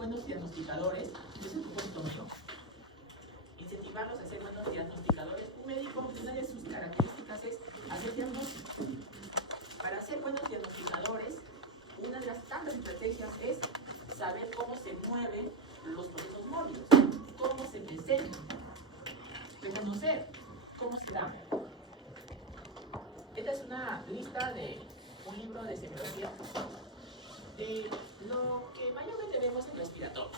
buenos diagnosticadores, es el propósito mío. Incentivarlos a ser buenos diagnosticadores. Un médico, una de sus características es hacer diagnósticos. Para ser buenos diagnosticadores, una de las tantas estrategias es saber cómo se mueven los procesos móviles, cómo se presentan, reconocer cómo se dan. Esta es una lista de un libro de semiología de lo que mayormente vemos en respiratorio,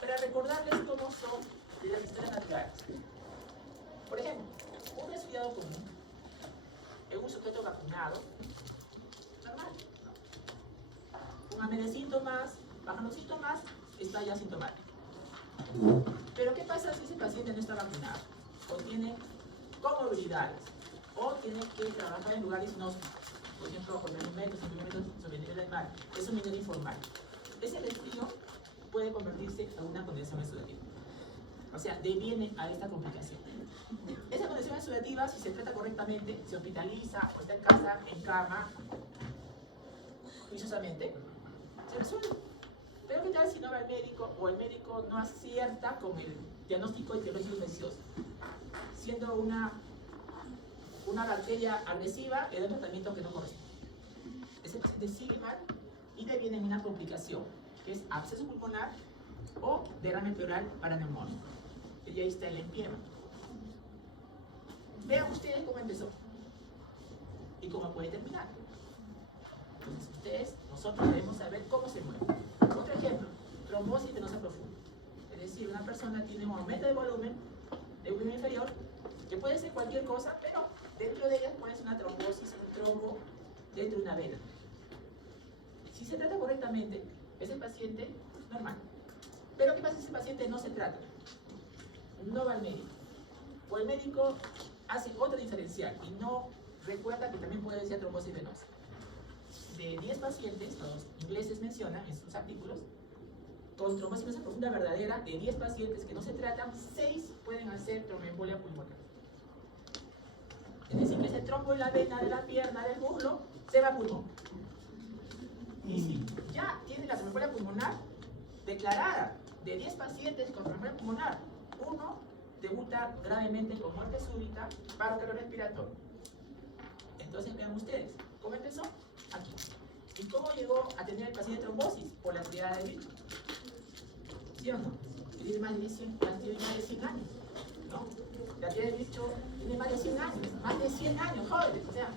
para recordarles cómo son las historias naturales. Por ejemplo, un resfriado común en un sujeto vacunado, normal, ¿no? Un mes de síntomas, bajan los síntomas, está ya sintomático. Pero ¿qué pasa si ese paciente no está vacunado? O tiene comorbilidades, o tiene que trabajar en lugares inhóspitos, por ejemplo, con alimentos, sobre el nivel del mar? Es un minero informal. Ese resfrío puede convertirse en una condición exudativa. O sea, deviene a esta complicación. Esa condición exudativa, si se trata correctamente, se hospitaliza o está en casa, en cama, juiciosamente, se resuelve. Pero ¿qué tal si no va al médico o el médico no acierta con el diagnóstico etiológico infeccioso? Siendo una bacteria agresiva, le da un tratamiento que no corresponde. Ese paciente sigue mal y deviene en una complicación, que es absceso pulmonar o derrame pleural paraneumónico. Y ahí está el empiema. Vean ustedes cómo empezó y cómo puede terminar. Entonces nosotros debemos saber cómo se mueve. Otro ejemplo, trombosis venosa profunda. Es decir, una persona tiene un aumento de volumen de un miembro inferior, que puede ser cualquier cosa, pero dentro de ella puede ser una trombosis, un trombo dentro de una vena. Si se trata correctamente, ese paciente es normal. Pero ¿qué pasa si ese paciente no se trata? No va al médico. O el médico hace otra diferencial y no recuerda que también puede ser trombosis venosa. De 10 pacientes, los ingleses mencionan en sus artículos, con trombosis venosa profunda verdadera, de 10 pacientes que no se tratan, 6 pueden hacer tromboembolia pulmonar. Es decir, que ese trombo en la vena de la pierna, del muslo, se va a pulmón. Y si ya tiene la tromboembolia pulmonar declarada, de 10 pacientes con tromboembolia pulmonar, 1 debuta gravemente con muerte súbita, paro cardiorrespiratorio. Entonces vean ustedes, ¿cómo empezó? Aquí. ¿Y cómo llegó a tener el paciente trombosis? Por la actividad del bicho. ¿Sí o no? Tiene más de 100 años, ¿no? La actividad del bicho tiene más de 100 años, jóvenes, o sea,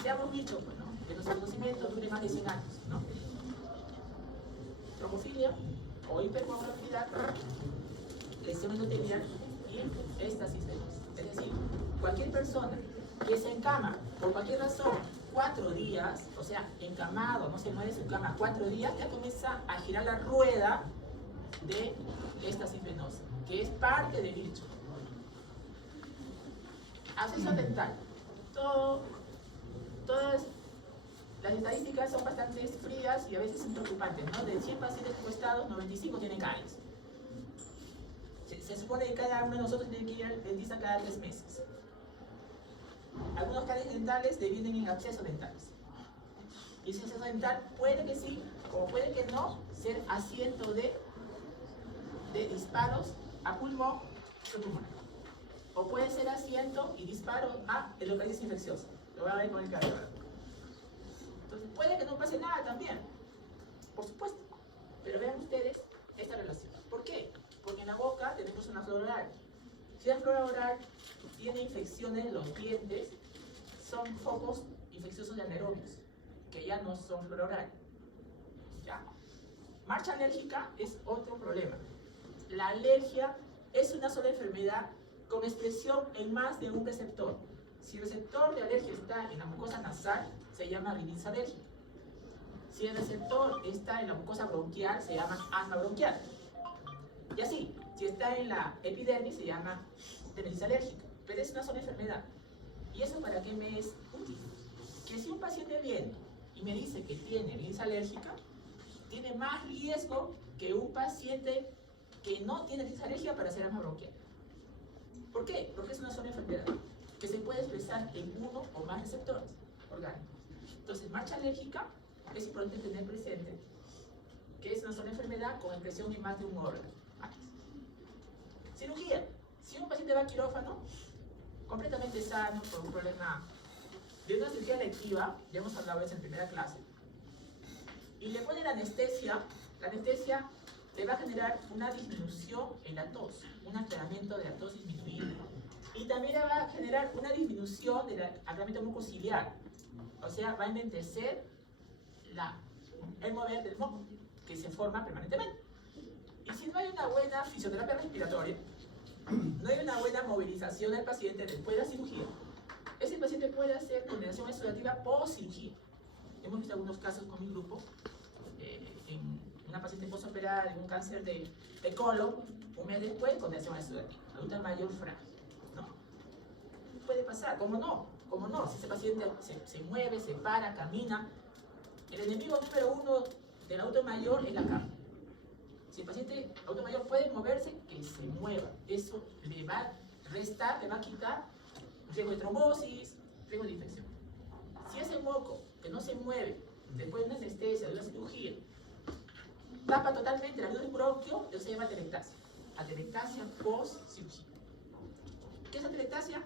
seamos bichos, pues, ¿no? Que nuestro conocimiento dure más de 100 años, ¿no? Trombofilia o hipercoagulabilidad, lesión endotelial y éstasis venosa. Es decir, cualquier persona que se encama por cualquier razón 4 días, o sea, encamado, no se mueve de su cama 4 días, ya comienza a girar la rueda de éstasis venosa, que es parte del bicho. Absceso dental. Todas las estadísticas son bastante frías y a veces son preocupantes, ¿no? De 100 pacientes encuestados, 95 tienen caries. Se supone que cada uno de nosotros tiene que ir al dentista cada 3 meses. Algunos caries dentales devienen en abscesos dentales. Y ese absceso dental puede que sí, o puede que no, ser asiento de disparos a pulmón o pulmonar. O puede ser asiento y disparo a endocarditis infecciosa. Lo van a ver con el cardiólogo. Entonces puede que no pase nada también, por supuesto. Pero vean ustedes esta relación. ¿Por qué? Porque en la boca tenemos una flora oral. Si la flora oral tiene infecciones en los dientes, son focos infecciosos de anaerobios, que ya no son flora oral. ¿Ya? Marcha alérgica es otro problema. La alergia es una sola enfermedad con expresión en más de un receptor. Si el receptor de alergia está en la mucosa nasal, se llama rinitis alérgica. Si el receptor está en la mucosa bronquial, se llama asma bronquial. Y así, si está en la epidermis, se llama dermatitis alérgica. Pero es una sola enfermedad. ¿Y eso para qué me es útil? Que si un paciente viene y me dice que tiene rinitis alérgica, tiene más riesgo que un paciente que no tiene rinitis alérgica para hacer asma bronquial. ¿Por qué? Porque es una sola enfermedad que se puede expresar en uno o más receptores orgánicos. Entonces, marcha alérgica es importante tener presente que es una sola enfermedad con expresión en más de un órgano. Cirugía. Si un paciente va a quirófano, completamente sano, por un problema de una cirugía electiva, ya hemos hablado de eso en primera clase, y le pone la anestesia le va a generar una disminución en la tos, un aclaramiento de la tos disminuida. Y también le va a generar una disminución del aclaramiento mucociliar. O sea, va a enlentecer el mover del moco, que se forma permanentemente. Y si no hay una buena fisioterapia respiratoria, no hay una buena movilización del paciente después de la cirugía, ese paciente puede hacer congestión exudativa post-cirugía. Hemos visto algunos casos con mi grupo, en una paciente postoperada de un cáncer de colon, un mes después, congestión exudativa, adulta mayor frágil, ¿no? Puede pasar, ¿cómo no? ¿Cómo no? Si ese paciente se mueve, se para, camina, el enemigo número uno del adulto mayor es la cama. Si el paciente adulto mayor puede moverse, que se mueva. Eso le va a restar, le va a quitar riesgo de trombosis, riesgo de infección. Si ese moco que no se mueve después de una anestesia, de una cirugía, tapa totalmente la luz del bronquio, eso se llama atelectasia. Atelectasia post-cirugía. ¿Qué es atelectasia?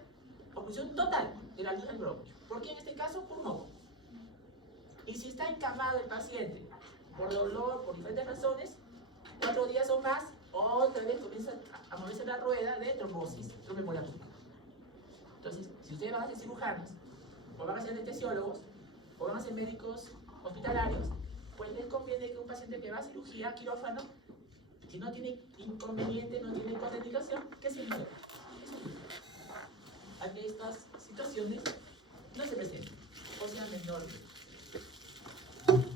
Obstrucción total de la luz del bronquio. ¿Por qué en este caso? Por moco. Y si está encamado el paciente por dolor, por diferentes razones, 4 días o más, otra vez comienza a moverse la rueda de trombosis, tromboembolia. Entonces, si ustedes van a ser cirujanos, o van a ser anestesiólogos, o van a ser médicos hospitalarios, pues les conviene que un paciente que va a cirugía, quirófano, si no tiene inconveniente, no tiene contraindicación, que se mueva. Aquí estas situaciones no se presentan, o sea, menores.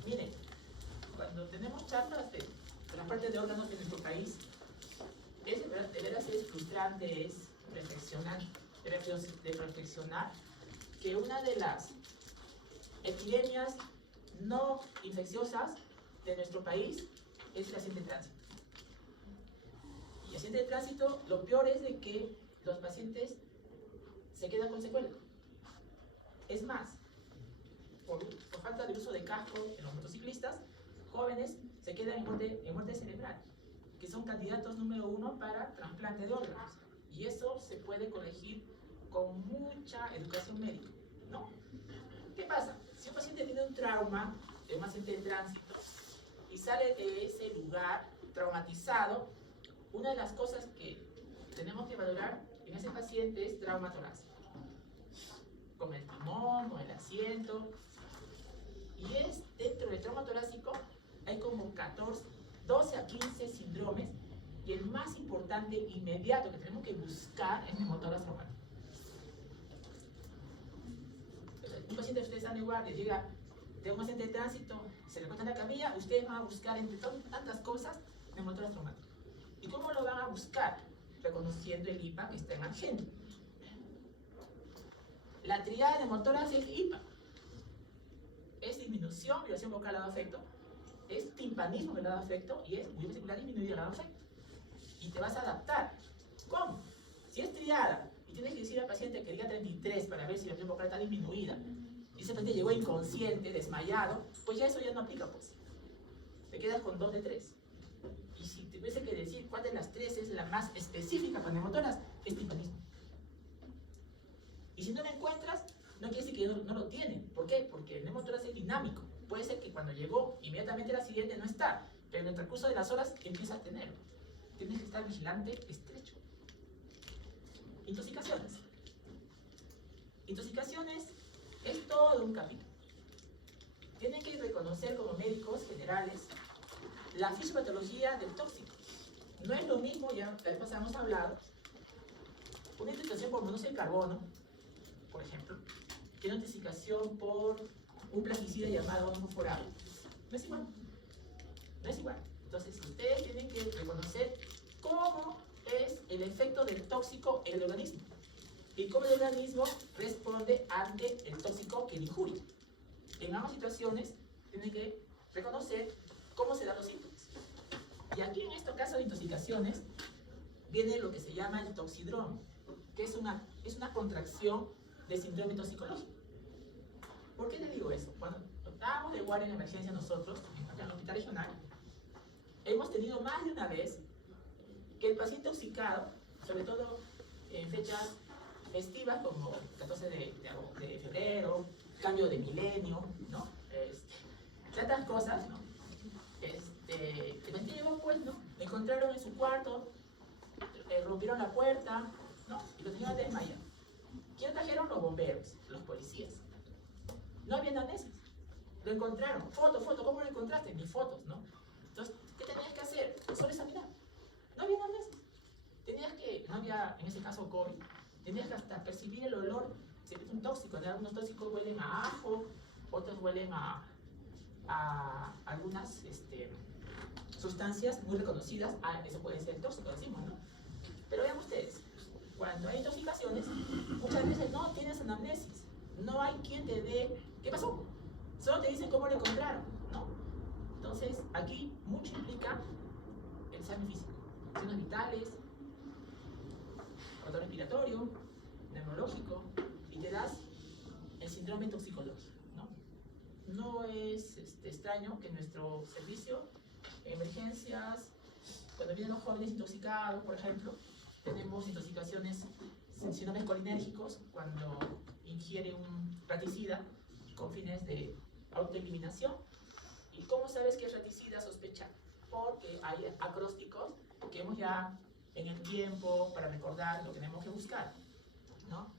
Miren, cuando tenemos charlas de trasplante de órganos en nuestro país, de veras es frustrante, es reflexionar que una de las epidemias no infecciosas de nuestro país es el accidente de tránsito. Y el accidente de tránsito, lo peor es de que los pacientes se quedan con secuelas. Es más, por falta de uso de casco en los motociclistas, jóvenes se quedan en muerte cerebral, que son candidatos número 1 para trasplante de órganos. Y eso se puede corregir con mucha educación médica, ¿no? ¿Qué pasa? Si un paciente tiene un trauma de un accidente de tránsito y sale de ese lugar traumatizado, una de las cosas que tenemos que valorar en ese paciente es trauma torácico. Con el timón, con el asiento. Y dentro del trauma torácico hay como 12 a 15 síndromes, y el más importante, inmediato, que tenemos que buscar es neumotórax traumático. Un paciente, ustedes saben igual, que llega de un accidente de tránsito, se le cuesta en la camilla, ustedes van a buscar entre tantas cosas neumotórax traumático. ¿Y cómo lo van a buscar? Reconociendo el IPA que está en agenda. La triada de neumotórax es IPA. Es disminución, vibración vocal al lado afecto, es timpanismo del lado afecto y es muy vesicular disminuido al lado afecto. Y te vas a adaptar. ¿Cómo? Si es triada y tienes que decir al paciente que diga 33 para ver si la vibración vocal está disminuida, y ese paciente llegó inconsciente, desmayado, pues ya eso ya no aplica, pues. Te quedas con 2 de 3. Y si te tuviese que decir cuál de las 3 es la más específica para neumotórax, es timpanismo. Y si no la encuentras, no quiere decir que no lo tienen. ¿Por qué? Porque el neumotórax es dinámico. Puede ser que cuando llegó, inmediatamente la siguiente no está, pero en el transcurso de las horas empieza a tenerlo. Tienes que estar vigilante, estrecho. Intoxicaciones. Intoxicaciones es todo un capítulo. Tienen que reconocer como médicos generales la fisiopatología del tóxico. No es lo mismo, ya la vez pasada hemos hablado, una intoxicación por monóxido de carbono, por ejemplo, que una intoxicación por un plaguicida llamado homoforado. No es igual. No es igual. Entonces, ustedes tienen que reconocer cómo es el efecto del tóxico en el organismo y cómo el organismo responde ante el tóxico que le injuria. En ambas situaciones, tienen que reconocer cómo se dan los síntomas. Y aquí, en este caso de intoxicaciones, viene lo que se llama el toxidromio, que es una contracción de síndrome toxicológico. ¿Por qué te digo eso? Cuando estábamos de guardia en emergencia nosotros, acá en el hospital regional, el paciente intoxicado, sobre todo en fechas festivas como 14 de febrero, cambio de milenio, ¿no? Tantas cosas, ¿no? El paciente llegó, pues, ¿no? Lo encontraron en su cuarto, rompieron la puerta, ¿no? Y lo tenían desmayado. ¿Quién trajeron? Los bomberos, los policías. No había anamnesis. Lo encontraron. Foto, ¿cómo lo encontraste? Ni fotos, ¿no? Entonces, ¿qué tenías que hacer? Solo examinar. No había anamnesis. No había, en ese caso, COVID. Tenías que hasta percibir el olor. Se es un tóxico. Algunos tóxicos huelen a ajo, otros huelen a algunas sustancias muy reconocidas. Eso puede ser tóxico, decimos, ¿no? Pero vean ustedes, cuando hay intoxicaciones, muchas veces no tienes anamnesis. No hay quien te dé, ¿qué pasó? Solo te dicen cómo lo encontraron, ¿no? Entonces, aquí mucho implica el examen físico. Signos vitales, control respiratorio, neurológico, y te das el síndrome toxicológico, ¿no? No es extraño que nuestro servicio, emergencias, cuando vienen los jóvenes intoxicados, por ejemplo, tenemos intoxicaciones, síndromes colinérgicos, cuando ingiere un raticida con fines de autoeliminación. ¿Y cómo sabes que es raticida? Sospecha, porque hay acrósticos que hemos ya en el tiempo para recordar lo que tenemos que buscar, ¿no?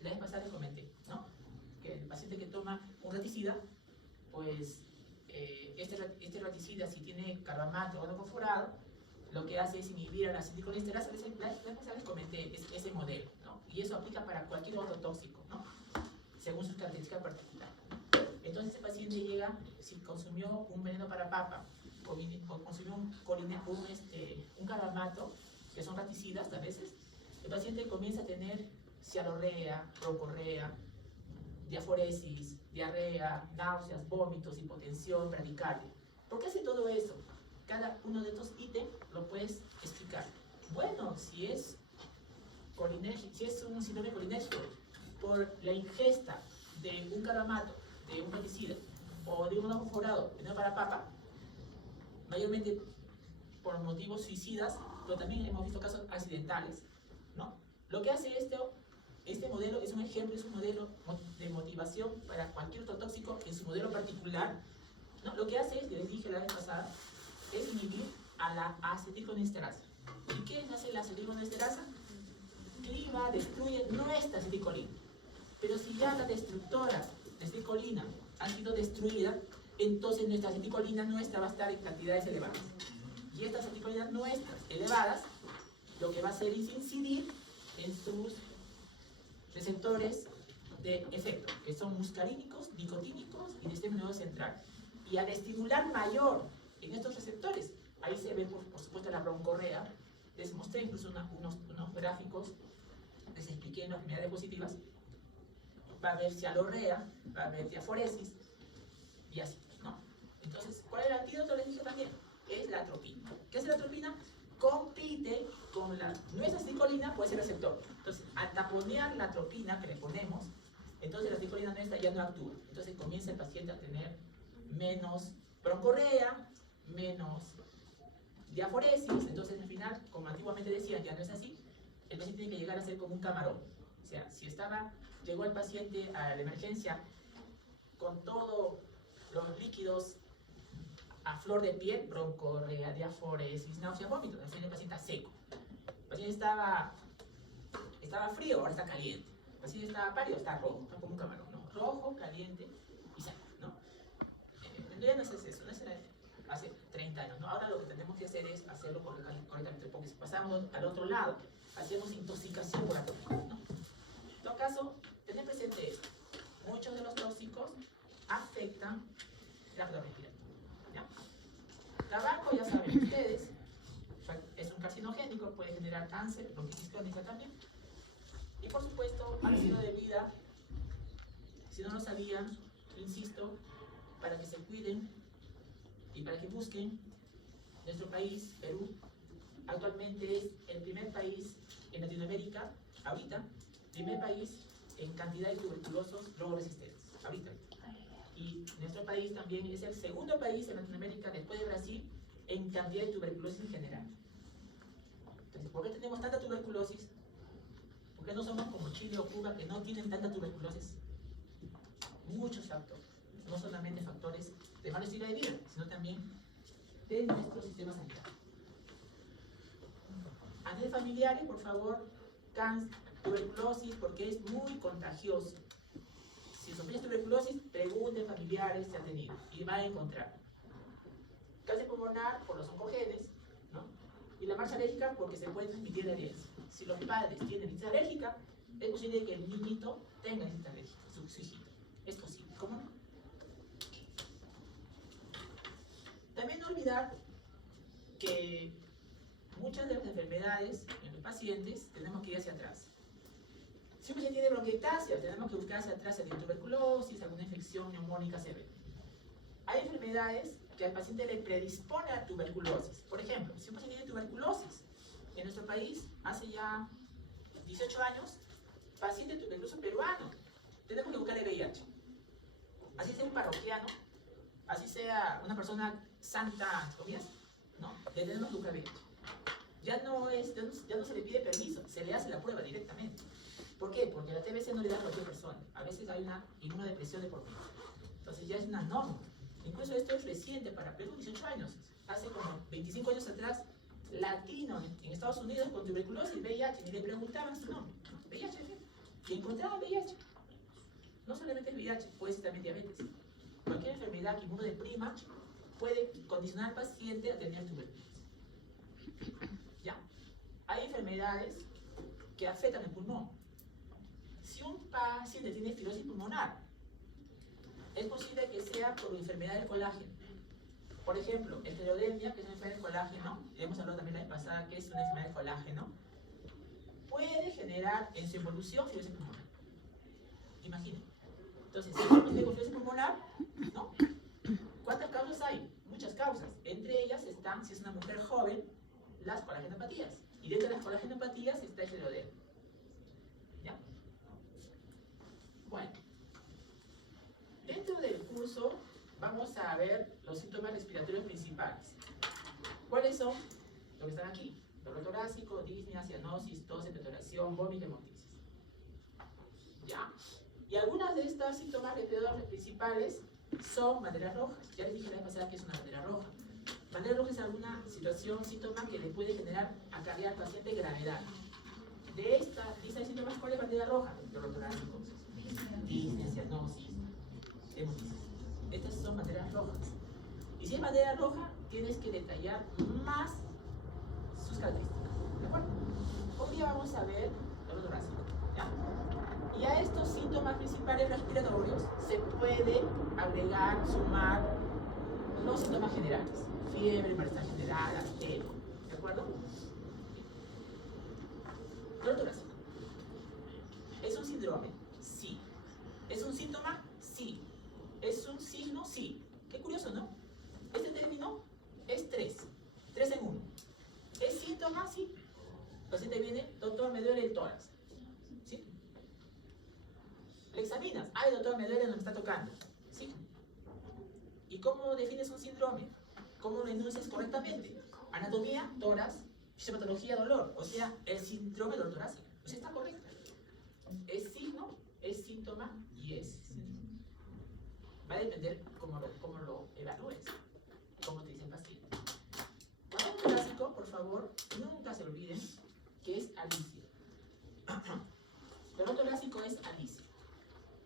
La vez pasada les comenté, ¿no? Que el paciente que toma un raticida, pues este raticida, si tiene carbamato o algo forado, lo que hace es inhibir a la acetilcolinesterasa. La vez pasada les comenté ese modelo, ¿no? Y eso aplica para cualquier otro tóxico, ¿no? Según sus características particulares. Entonces el paciente llega, si consumió un veneno para papa o consumió un carbamato, que son raticidas a veces, el paciente comienza a tener cialorrea, broncorrea, diaforesis, diarrea, náuseas, vómitos, hipotensión, bradicardia. ¿Por qué hace todo eso? Cada uno de estos ítems lo puedes explicar. Bueno, si es un síndrome colinérgico por la ingesta de un carbamato, de un herbicida o de un ajo forado, veneno para papa, mayormente por motivos suicidas, pero también hemos visto casos accidentales, ¿no? Lo que hace este modelo es un ejemplo, es un modelo de motivación para cualquier otro tóxico en su modelo particular, ¿no? Lo que hace es, que les dije la vez pasada, es inhibir a la acetilcolinesterasa. ¿Y qué hace la acetilcolinesterasa? Cliva, destruye nuestra acetilcolina. Pero si ya las destructoras de acetilcolina han sido destruidas, entonces nuestra acetilcolina nuestra va a estar en cantidades elevadas. Y estas acetilcolinas nuestras elevadas, lo que va a hacer es incidir en sus receptores de efecto, que son muscarínicos, nicotínicos y de sistema nervioso central. Y al estimular mayor en estos receptores, ahí se ve por supuesto la broncorrea. Les mostré incluso unos gráficos, les expliqué en las primeras diapositivas. Va a haber cialorrea, va a haber diaforesis y así, ¿no? Entonces, ¿cuál es el antídoto? Les dije también, es la atropina. ¿Qué es la atropina? Compite con nuestra acetilcolina, puede ser receptor. Entonces, al taponear la atropina que le ponemos, entonces la acetilcolina nuestra ya no actúa. Entonces comienza el paciente a tener menos broncorrea, menos diaforesis. Entonces al final, como antiguamente decían, ya no es así. El paciente tiene que llegar a ser como un camarón. O sea, si llegó el paciente a la emergencia con todos los líquidos a flor de piel, broncorrea, diaforesis, náuseas, vómitos, el paciente está seco. El paciente estaba frío, ahora está caliente. El paciente estaba pálido, está rojo, está como un camarón, ¿no? Rojo, caliente y seco, ¿no? En realidad no es eso, no es hace 30 años, ¿no? Ahora lo que tenemos que hacer es hacerlo correctamente, porque si pasamos al otro lado, hacemos intoxicación por atropina, ¿no? En todo caso, tener presente esto. Muchos de los tóxicos afectan la flora respiratoria, ¿ya? Tabaco, ya saben ustedes, es un carcinogénico, puede generar cáncer, bronquitis crónica también. Y por supuesto, al estilo de vida, si no lo sabían, insisto, para que se cuiden y para que busquen, nuestro país, Perú, actualmente es el primer país en Latinoamérica, ahorita, primer país en cantidad de tuberculosos drogo resistentes, ahorita. Y nuestro país también es el segundo país en Latinoamérica, después de Brasil, en cantidad de tuberculosis en general. Entonces, ¿por qué tenemos tanta tuberculosis? ¿Por qué no somos como Chile o Cuba que no tienen tanta tuberculosis? Muchos factores, no solamente factores de mal estilo de vida, sino también de nuestro sistema sanitario. A nivel familiares, por favor, cáncer, tuberculosis, porque es muy contagioso. Si sufres tuberculosis, pregunten familiares si han tenido y van a encontrar. Cáncer pulmonar por los oncogenes, ¿no? Y la marcha alérgica porque se puede transmitir de herencia. Si los padres tienen rinitis alérgica, es posible que el niñito tenga rinitis alérgica, su hijito. Es posible, ¿cómo no? También no olvidar que muchas de las enfermedades en los pacientes tenemos que ir hacia atrás. Si un paciente tiene bronquiectasia, tenemos que buscar hacia atrás si tiene tuberculosis, alguna infección neumónica severa. Hay enfermedades que al paciente le predispone a tuberculosis. Por ejemplo, si un paciente tiene tuberculosis, en nuestro país, hace ya 18 años, paciente tuberculoso peruano, tenemos que buscar el VIH. Así sea un parroquiano, así sea una persona santa, ¿comillas? ¿No? Le tenemos que buscar VIH. Ya no se le pide permiso, se le hace la prueba directamente. ¿Por qué? Porque la TBC no le da a cualquier persona. A veces hay una inmunodepresión de por vida. Entonces ya es una norma. Incluso esto es reciente para Perú, 18 años. Hace como 25 años atrás, latino en Estados Unidos con tuberculosis, VIH, ni le preguntaban su nombre. VIH, y encontraban VIH. No solamente el VIH, puede ser también diabetes. Cualquier enfermedad que inmunodeprima puede condicionar al paciente a tener tuberculosis. ¿Ya? Hay enfermedades que afectan el pulmón. Si un paciente tiene fibrosis pulmonar, es posible que sea por enfermedad del colágeno. Por ejemplo, esclerodermia, que es una enfermedad del colágeno, hemos hablado también la vez pasada que es una enfermedad del colágeno, puede generar en su evolución fibrosis pulmonar. Imaginen. Entonces, si uno tiene fibrosis pulmonar, ¿no? ¿Cuántas causas hay? Muchas causas. Entre ellas están, si es una mujer joven, las colagenopatías. Y dentro de las colagenopatías está el esclerodermia. ¿Ya? Bueno. Dentro del curso vamos a ver los síntomas respiratorios principales. ¿Cuáles son? Los que están aquí. Dolor torácico, disnea, cianosis, tos, expectoración, vómito, hemoptisis. ¿Ya? Y algunas de estas síntomas respiratorios principales son banderas rojas. Ya les dije la vez pasada que es una bandera roja. Bandera roja es alguna situación, síntoma que le puede generar, acarrear al paciente gravedad. De esta lista de síntomas, ¿cuál es bandera roja? Dolor torácico, disnea, cianosis, hemoptisis. Estas son banderas rojas. Y si es bandera roja, tienes que detallar más sus características. ¿De acuerdo? Hoy día vamos a ver dolor torácico. ¿Ya? Y a estos síntomas principales respiratorios se puede agregar, sumar los síntomas generales. Fiebre, malestar general, astenia. ¿De acuerdo? Dolor torácico. ¿Es un síndrome? Sí. ¿Es un síntoma? Sí. ¿Es un signo? Sí. Qué curioso, ¿no? Este término es tres en uno. ¿Es síntoma? Sí. El paciente viene, doctor, me duele el tórax. ¿Sí? ¿Le examinas? Ay, doctor, me duele, no me está tocando. ¿Sí? ¿Y cómo defines un síndrome? ¿Cómo lo enuncias correctamente? Anatomía, tórax, fisiopatología, dolor. O sea, el síndrome dolor torácico. O sea, está correcto. Es signo, es síntoma y es síndrome. Va a depender cómo lo evalúes, cómo te dice el paciente. Dolor torácico, por favor, nunca se olviden que es alicia. Dolor torácico es alicia.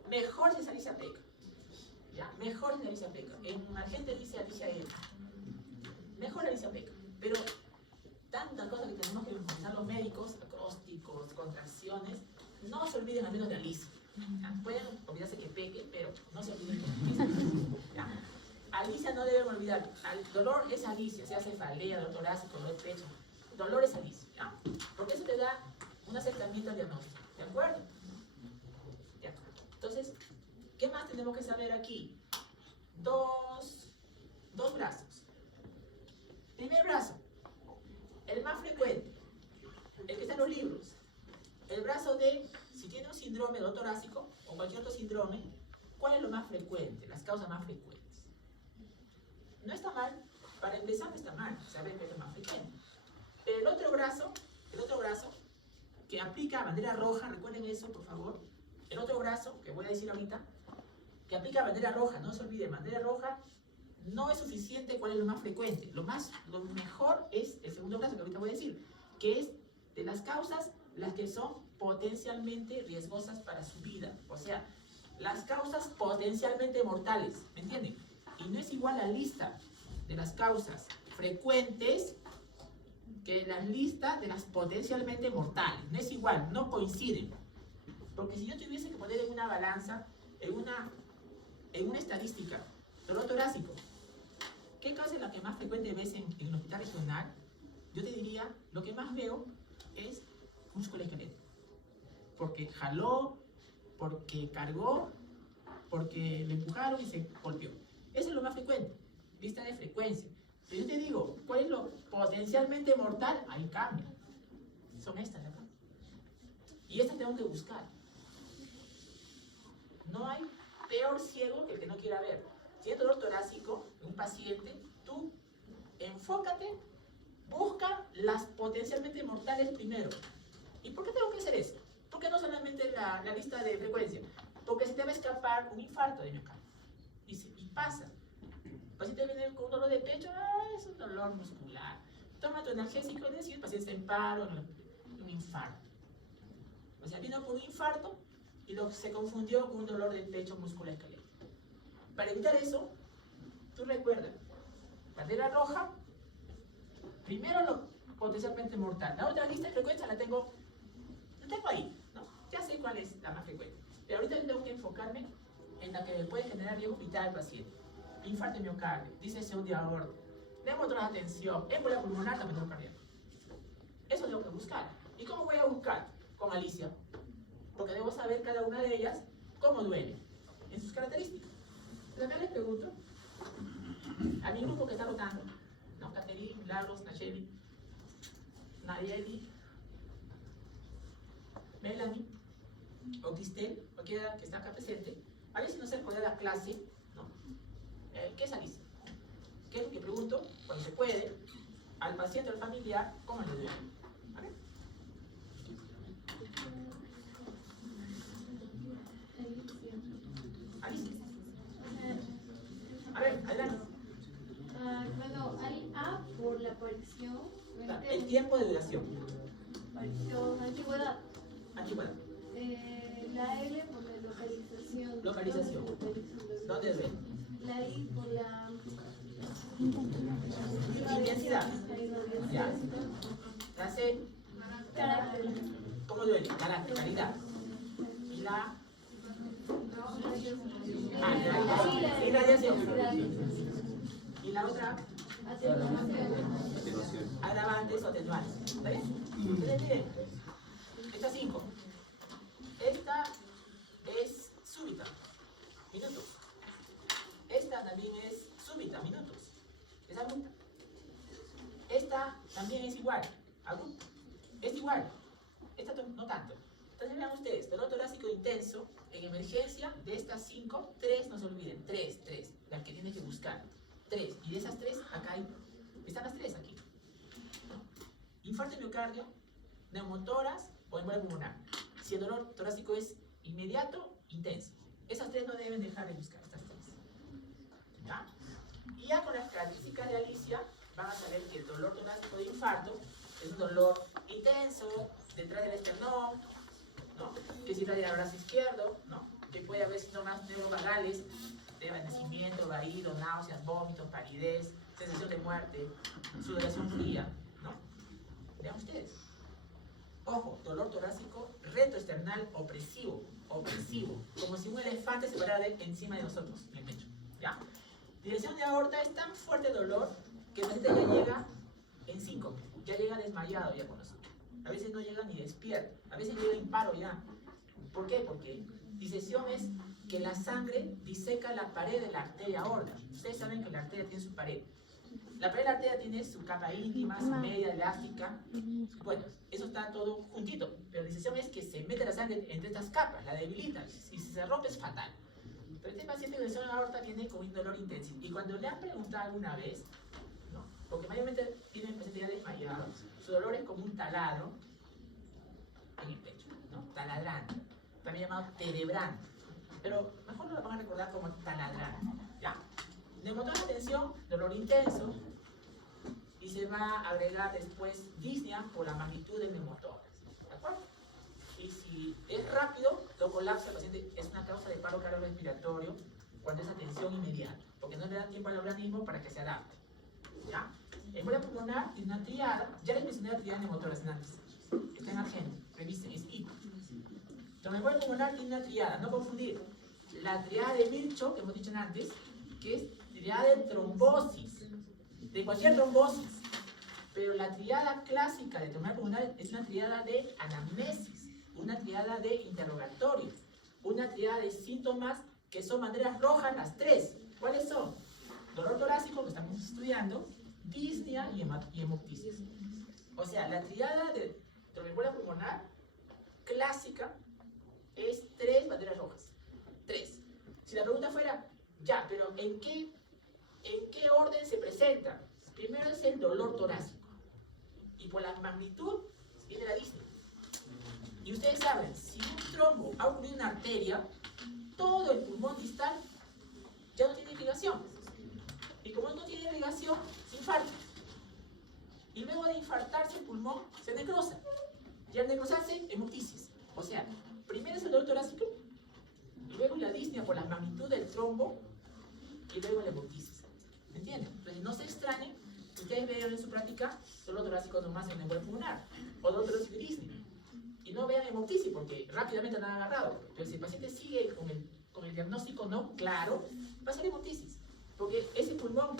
Mejor si es alicia pleca. ¿Ya? Mejor si es alicia pleca. En la gente dice alicia E. Mejor alicia pleca. Pero tantas cosas que tenemos que memorizar los médicos, acrósticos, contracciones, no se olviden al menos de alicia. ¿Ya? Pueden olvidarse que peque, pero no se olviden de alicia. ¿Ya? Alicia no deben olvidar. El dolor es alicia, se hace cefalea, dolor torácico, dolor de pecho. Dolor es alicia. ¿Ya? Porque eso te da un acercamiento al diagnóstico. ¿De acuerdo? ¿Ya? Entonces, ¿qué más tenemos que saber aquí? Dos brazos. Primer brazo, el más frecuente, el que está en los libros. El brazo de, si tiene un síndrome dolor torácico o cualquier otro síndrome, ¿cuál es lo más frecuente? Las causas más frecuentes. No está mal, para empezar no está mal, saber que es lo más frecuente. Pero el otro brazo otro brazo que aplica bandera roja, recuerden eso, por favor. El otro brazo, que voy a decir ahorita, que aplica bandera roja, no se olviden, bandera roja no es suficiente. ¿Cuál es lo más frecuente? Lo mejor es el segundo brazo que ahorita voy a decir, que es de las causas las que son potencialmente riesgosas para su vida. O sea, las causas potencialmente mortales, ¿me entienden? Y no es igual la lista de las causas frecuentes que la lista de las potencialmente mortales. No es igual, no coinciden. Porque si yo tuviese que poner en una balanza, en una estadística, dolor torácico, ¿qué causa es la que más frecuente ves en el hospital regional? Yo te diría, lo que más veo es músculo esquelético. Porque jaló, porque cargó, porque le empujaron y se golpeó. Eso es lo más frecuente, lista de frecuencia. Pero yo te digo, ¿cuál es lo potencialmente mortal? Ahí cambia. Son estas de acá. Y estas tengo que buscar. No hay peor ciego que el que no quiera ver. Si tienes dolor torácico en un paciente, tú enfócate, busca las potencialmente mortales primero. ¿Y por qué tengo que hacer eso? ¿Por qué no solamente la lista de frecuencia? Porque se te va a escapar un infarto de miocardio. Y pasa. El paciente viene con un dolor de pecho, es un dolor muscular. Toma tu analgésico y decir, el paciente está en paro, un infarto. O sea, vino por un infarto y se confundió con un dolor de pecho muscular esquelético. Para evitar eso, tú recuerda, bandera roja, primero lo potencialmente mortal. La otra lista de frecuencia la tengo ahí, ¿no? Ya sé cuál es la más frecuente. Pero ahorita tengo que enfocarme en la que puede generar riesgo vital al paciente. Infarto de miocardio, disección de aorta, neumotoras de atención, ébola pulmonar, también cardíaco. Eso tengo que buscar. ¿Y cómo voy a buscar? Con Alicia. Porque debo saber cada una de ellas cómo duele, en sus características. Pero acá les pregunto, a mi grupo que está votando, ¿no? Caterine, Milagros, Nacheli, Nayeli, Melanie, Autistel, cualquiera que está acá presente, a ver si no se acuerda de la clase, ¿no? ¿Qué es Alicia? ¿Qué es lo que pregunto? Cuando se puede, al paciente o al familiar, ¿cómo le duele? A ver. Alicia. A ver, adelante. Bueno, hay A por la aparición. El tiempo de duración. Aparición, antigüedad. Antigüedad. La L por la localización. Localización. ¿Dónde es? La I por la intensidad. Ya. La C. Carácter. ¿Cómo duele? Carácter, calidad. Y la irradiación. Y la otra, agravantes o atenuantes. ¿Está bien? Entonces, miren, estas 5. Esta es súbita, minutos. Esta también es súbita, minutos. Es abrupta. Esta también es igual, abrupta. Es igual. Esta no tanto. Entonces vean ustedes, dolor torácico intenso, en emergencia, de estas 5, 3 no se olviden, 3, las que tienen que buscar. 3, y de esas 3, acá están las 3 aquí. Infarto de miocardio, neumotoras o embolia pulmonar. Si el dolor torácico es inmediato, intenso. Esas 3 no deben dejar de buscar, estas 3. ¿Ya? Y ya con las características de Alicia, van a saber que el dolor torácico de infarto es un dolor intenso, detrás del esternón, ¿no? Que es irradiar al brazo izquierdo, ¿no? Que puede haber síntomas neurovagales, de desvanecimiento, vaído, náuseas, vómitos, palidez, sensación de muerte, sudoración fría, ¿no? Vean ustedes. Ojo, dolor torácico retroesternal opresivo, como si un elefante se parara encima de nosotros, en el pecho, ¿ya? Dirección de aorta es tan fuerte el dolor que el paciente ya llega en síncope, ya llega desmayado ya con nosotros. A veces no llega ni despierto, a veces llega en paro ya. ¿Por qué? Porque disección es que la sangre diseca la pared de la arteria aorta. Ustedes saben que la arteria tiene su pared. La pared de la arteria tiene su capa íntima, su media elástica. Bueno, eso está todo juntito. Pero la disección es que se mete la sangre entre estas capas, la debilita. Y si se rompe es fatal. Pero este paciente con disección de la aorta viene con un dolor intenso. Y cuando le han preguntado alguna vez, ¿no? Porque mayormente tienen pacientes ya desmayados, su dolor es como un taladro, llamado terebrano, pero mejor lo van a recordar como taladrano, ¿ya? Neumotor de tensión, dolor intenso, y se va a agregar después disnea por la magnitud del neumotor, ¿de acuerdo? Y si es rápido, lo colapsa el paciente, es una causa de paro cardiorrespiratorio cuando es atención inmediata, porque no le da tiempo al organismo para que se adapte, ¿ya? Embolia pulmonar tiene una triada, ya les mencioné la triada neumotoras antes, está en Argentina, revisen, es I. Tromboembolia pulmonar tiene una triada, no confundir, la triada de Virchow, que hemos dicho antes, que es triada de trombosis, de cualquier trombosis, pero la triada clásica de tromboembolia pulmonar es una triada de anamnesis, una triada de interrogatorio, una triada de síntomas que son banderas rojas las tres. ¿Cuáles son? Dolor torácico, que estamos estudiando, disnea y hemoptisis. O sea, la triada de tromboembolia pulmonar clásica es 3 banderas rojas. 3. Si la pregunta fuera, ya, pero ¿en qué orden se presenta? Primero es el dolor torácico. Y por la magnitud viene la disnea. Y ustedes saben, si un trombo ha ocurrido en una arteria, todo el pulmón distal ya no tiene irrigación. Y como no tiene irrigación, se infarta. Y luego de infartarse el pulmón, se necrosa. Y al necrosarse, hemoptisis. O sea, primero es el dolor torácico, luego la disnea por la magnitud del trombo, y luego la hemoptisis. ¿Me entienden? Entonces, no se extrañen que ustedes vean en su práctica dolor torácico nomás en embolia pulmonar, o dolor torácico y disnea. Y no vean hemoptisis, porque rápidamente la han agarrado. Pero si el paciente sigue con el diagnóstico no claro, va a ser hemoptisis. Porque ese pulmón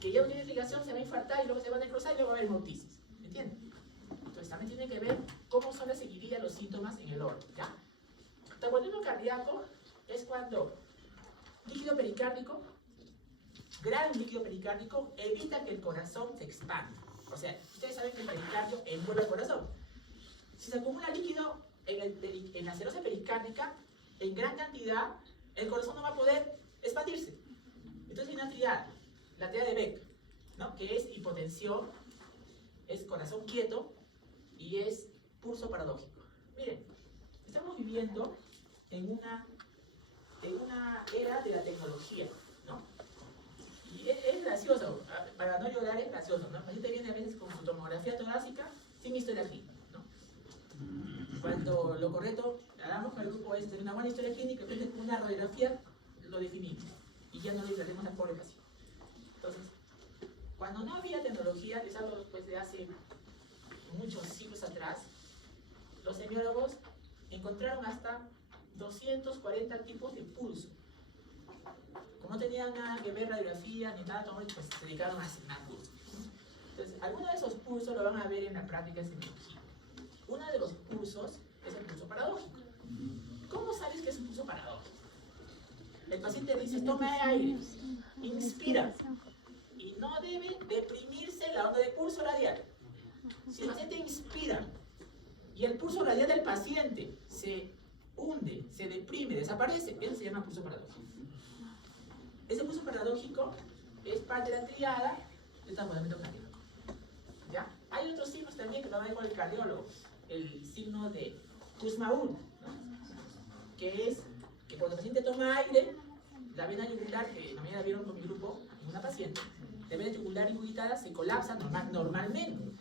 que ya no tiene irrigación se va a infartar y luego se va a necrosar y luego va a haber hemoptisis. ¿Me entienden? Entonces también tienen que ver cómo son las seguidillas los síntomas en el orden, ¿ya? Taponema cardíaco es cuando líquido pericárdico, gran líquido pericárdico, evita que el corazón se expanda. O sea, ustedes saben que el pericardio envuelve el corazón. Si se acumula líquido en la serosa pericárdica en gran cantidad, el corazón no va a poder expandirse. Entonces hay una triada, la triada de Beck, ¿no? Que es hipotensión, es corazón quieto y es pulso paradójico. Miren, estamos viviendo en una era de la tecnología, ¿no? Y es gracioso, para no llorar es gracioso, ¿no? El paciente viene a veces con su tomografía torácica sin historia clínica, ¿no? Cuando lo correcto, hagamos con el grupo es tener una buena historia clínica, entonces una radiografía lo definimos y ya no le tratemos al pobre paciente. Entonces, cuando no había tecnología, les hablo después de hace muchos siglos atrás, los semiólogos encontraron hasta 240 tipos de pulso. Como no tenían nada que ver radiografía ni nada, pues se dedicaron a asignar pulsos. Entonces, algunos de esos pulsos lo van a ver en la práctica de semiología. Uno de los pulsos es el pulso paradójico. ¿Cómo sabes que es un pulso paradójico? El paciente dice, toma aire, inspira, y no debe deprimirse la onda de pulso radial. Si el paciente inspira y el pulso radial del paciente se hunde, se deprime, desaparece, eso se llama pulso paradójico. Ese pulso paradójico es parte de la triada del taponamiento cardíaco. ¿Ya? Hay otros signos también que lo van a ver con el cardiólogo. El signo de Kussmaul, ¿no? Que es que cuando el paciente toma aire, la vena yugular, que la mañana vieron con mi grupo, en una paciente, la vena yugular ingurgitada se colapsa normalmente.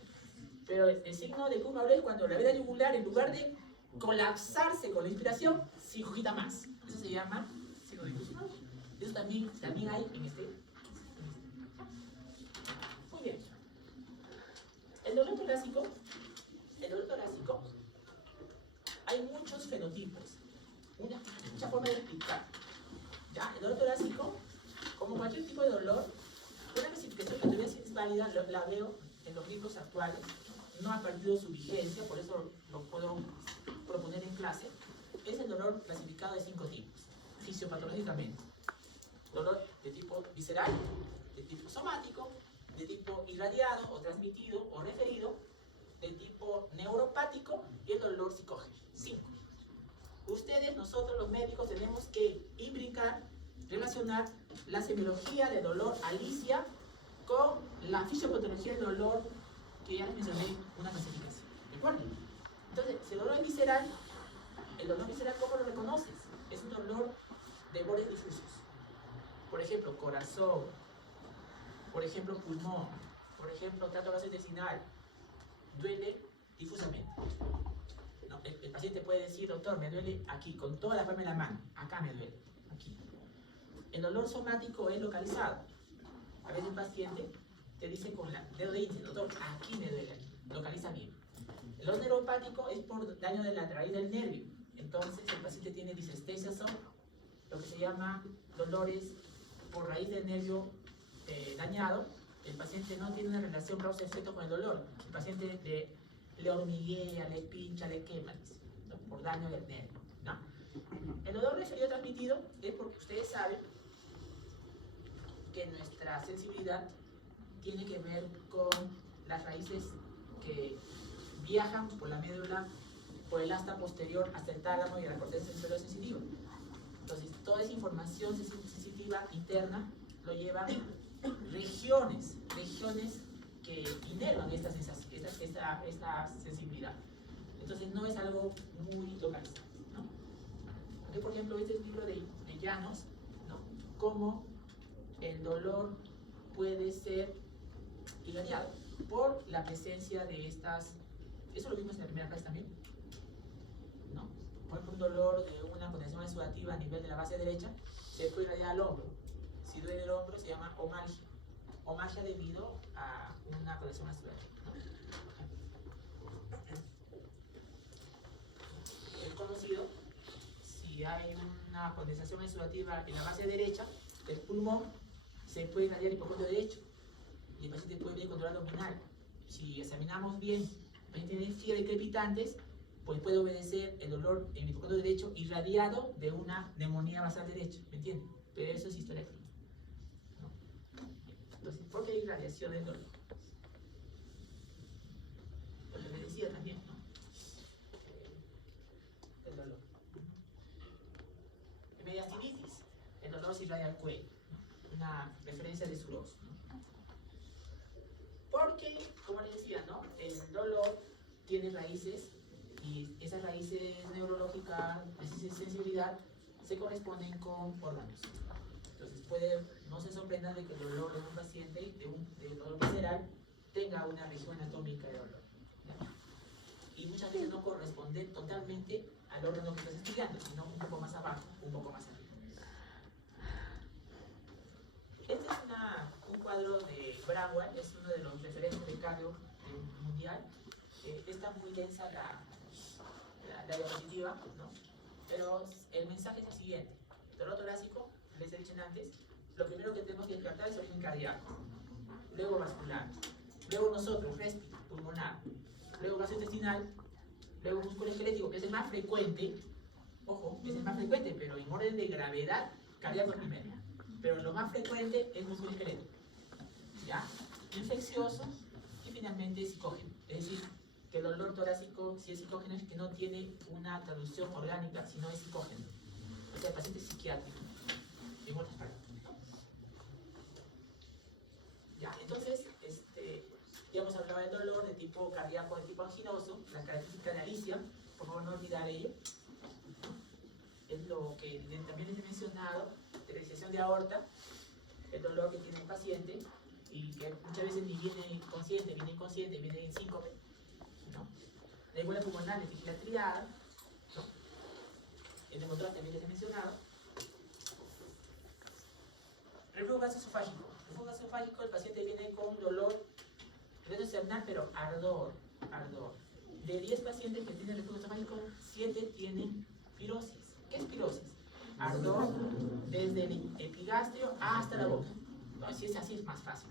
Pero el signo de Kussmaul es cuando la vena yugular, en lugar de colapsarse con la inspiración, se ingurgita más. Eso se llama signo de Kussmaul. Eso también hay en este. Muy bien. El dolor torácico, hay muchos fenotipos, mucha forma de explicar. ¿Ya? El dolor torácico, como cualquier tipo de dolor, una clasificación que todavía es válida, la veo en los libros actuales, no ha perdido su vigencia, por eso lo puedo proponer en clase, es el dolor clasificado de 5 tipos, fisiopatológicamente. Dolor de tipo visceral, de tipo somático, de tipo irradiado o transmitido o referido, de tipo neuropático y el dolor psicógeno. 5. Ustedes, nosotros los médicos tenemos que imbricar, relacionar la semiología de dolor alicia con la fisiopatología del dolor que ya les mencioné una clasificación. ¿De acuerdo? Entonces, si el dolor es visceral, El dolor visceral, ¿cómo lo reconoces? Es un dolor de bordes difusos. Por ejemplo, corazón, por ejemplo, pulmón, por ejemplo, tracto gastrointestinal. Duele difusamente. No, el paciente puede decir, doctor, me duele aquí, con toda la palma de la mano. Acá me duele, aquí. El dolor somático es localizado. A veces el paciente te dice con la dedo índice, doctor, aquí me duele, localiza bien. El dolor neuropático es por daño de la raíz del nervio. Entonces el paciente tiene disestesia, son lo que se llama dolores por raíz del nervio dañado. El paciente no tiene una relación causa-efecto con el dolor. El paciente le hormiguea, le pincha, le quema, ¿no? Por daño del nervio, ¿no? El dolor referido transmitido es porque ustedes saben que nuestra sensibilidad tiene que ver con las raíces que viajan por la médula, por el asta posterior hasta el tálamo y la corteza sensorial-sensitiva. Entonces, toda esa información sensitiva interna lo lleva regiones que inervan esta sensibilidad. Entonces, no es algo muy localizado, ¿no? Aquí, por ejemplo, este es el libro de Llanos, ¿no? Cómo el dolor puede ser irradiado por la presencia de estas. Eso lo vimos en la primera clase también, ¿no? Por ejemplo, un dolor de una contención exudativa a nivel de la base derecha se puede irradiar al hombro. Si duele el hombro se llama omalgia. Omalgia debido a una contención exudativa, ¿no? Es conocido, si hay una condensación exudativa en la base derecha del pulmón, se puede irradiar el hipocondrio derecho y el paciente puede venir con dolor abdominal. Si examinamos bien, el paciente tiene fiebre y crepitantes, pues puede obedecer el dolor en el hipocondrio derecho irradiado de una neumonía basal derecha, ¿me entienden? Pero eso es historia clínica, ¿no? Entonces, ¿por qué irradiación del dolor? Lo que me decía también, ¿no? El dolor. En mediastinitis, el dolor se irradia al cuello, ¿no? Una referencia de Suros, ¿no? Porque, como les decía, ¿no? El dolor tiene raíces y esas raíces neurológicas, raíces de sensibilidad, se corresponden con órganos. Entonces, no se sorprendan de que el dolor de un paciente, de dolor visceral, tenga una región anatómica de dolor, ¿no? Y muchas veces no corresponde totalmente al órgano que estás estudiando, sino un poco más abajo, un poco más arriba. Este es un cuadro de Bradwell, es uno de los referentes de cardio mundial. Está muy densa la diapositiva, ¿no? Pero el mensaje es el siguiente: dolor torácico, les he dicho antes, lo primero que tenemos que descartar es origen cardíaco, luego vascular, luego nosotros, respirar, pulmonar, luego gastrointestinal, luego musculoesquelético, que es el más frecuente. Ojo, es el más frecuente, pero en orden de gravedad, cardíaco primero. Pero lo más frecuente es musculoesquelético, ¿ya? Infeccioso y finalmente psicógeno. Es decir, que el dolor torácico, si es psicógeno, es que no tiene una traducción orgánica, sino es psicógeno. O sea, el paciente es psiquiátrico, en otras palabras, ¿no? Ya, entonces, ya hemos hablado del dolor de tipo cardíaco, de tipo anginoso, la característica de Alicia, por favor no olvidar ello. Es lo que también les he mencionado, de realización de aorta, el dolor que tiene el paciente y que muchas veces ni viene consciente, viene inconsciente, viene en síncope, ¿no? La iguala pulmonar de tequila triada, ¿no? El de motor también les he mencionado. Reflujo gastroesofágico. Reflujo gastroesofágico, el paciente viene con dolor retrosternal, pero ardor. De 10 pacientes que tienen reflujo gastroesofágico, 7 tienen pirosis. ¿Qué es pirosis? Ardor desde el epigastrio hasta la boca. No, si es así es más fácil.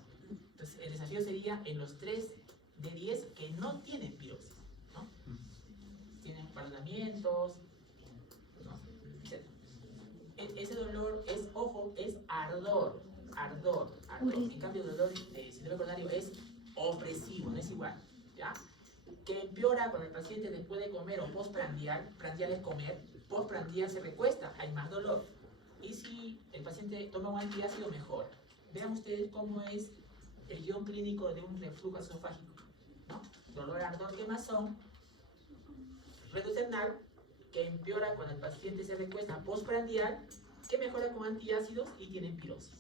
Entonces el desafío sería en los 3 de 10 que no tienen pirosis, ¿no? Tienen balonamientos, ¿no? Etc. Ese dolor es, ojo, es ardor. En cambio el dolor de síndrome coronario es opresivo, no es igual, ¿ya? Que empeora cuando el paciente después de comer o postprandial, prandial es comer, postprandial se recuesta, hay más dolor. Y si el paciente toma un antiácido, mejor. Vean ustedes cómo es el guión clínico de un reflujo esofágico, ¿no? Dolor, ardor, quemazón, retrosternal, que empeora cuando el paciente se recuesta postprandial, que mejora con antiácidos y tienen pirosis.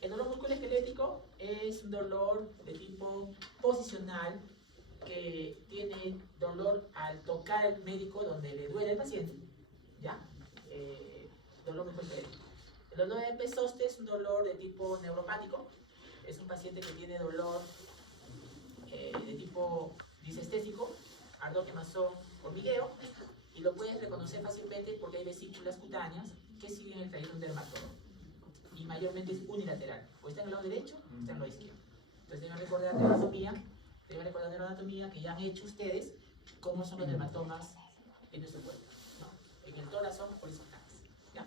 El dolor musculoesquelético es un dolor de tipo posicional que tiene dolor al tocar al médico donde le duele al paciente, ¿ya? Dolor musculoesquelético. El dolor de Epe-Zoster es un dolor de tipo neuropático, es un paciente que tiene dolor de tipo disestésico, ardor, quemazón, hormigueo, y lo puedes reconocer fácilmente porque hay vesículas cutáneas que siguen el trayecto de un dermatólogo, y mayormente es unilateral, o está en el lado derecho o está en el lado izquierdo. Entonces deben recordar neuroanatomía que ya han hecho ustedes cómo son los dermatomas en nuestro cuerpo, ¿no? En el tórax son horizontales, ¿ya?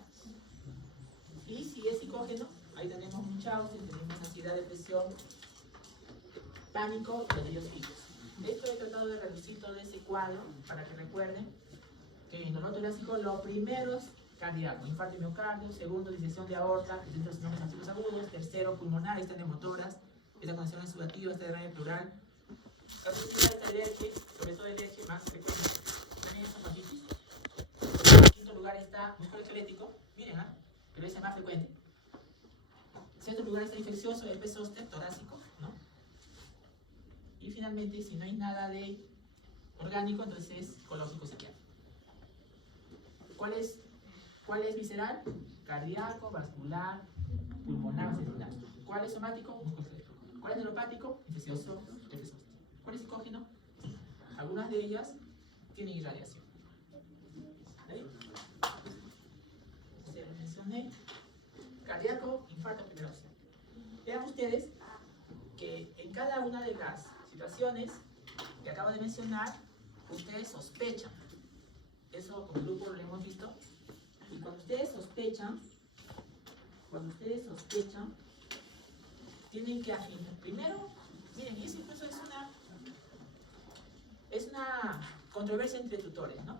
Y si es psicógeno, ahí tenemos Munchausen, tenemos ansiedad, depresión, pánico y los delirios fijos. Esto he tratado de reducir todo ese cuadro para que recuerden que en dolor torácico lo primero es cardíaco, infarto de miocardio, segundo, disección de aorta, tercero, síndromes arterios agudos, tercero, pulmonar, esta neumotoras, esta condición exudativa, esta derrame pleural, esta leche, sobre todo de leche, más frecuente, también es hepatitis. En quinto lugar está musculoesquelético, miren, pero ese es más frecuente. En sexto lugar está infeccioso, Epe-Zoster, torácico, ¿no? Y finalmente, si no hay nada de orgánico, entonces es psicológico psiquiátrico. ¿Cuál es visceral? Cardíaco, vascular, pulmonar, celular. ¿Cuál es somático? Musculoesquelético. ¿Cuál es neuropático? Infeccioso, Epe-Zoster. ¿Cuál es psicógeno? Algunas de ellas tienen irradiación. ¿Ahí? Se lo mencioné. Cardíaco, infarto, primera opción. Vean ustedes que en cada una de las situaciones que acabo de mencionar, ustedes sospechan. Eso como grupo lo hemos visto. Y cuando ustedes sospechan, tienen que afinar. Primero, miren, y eso incluso es una controversia entre tutores, ¿no?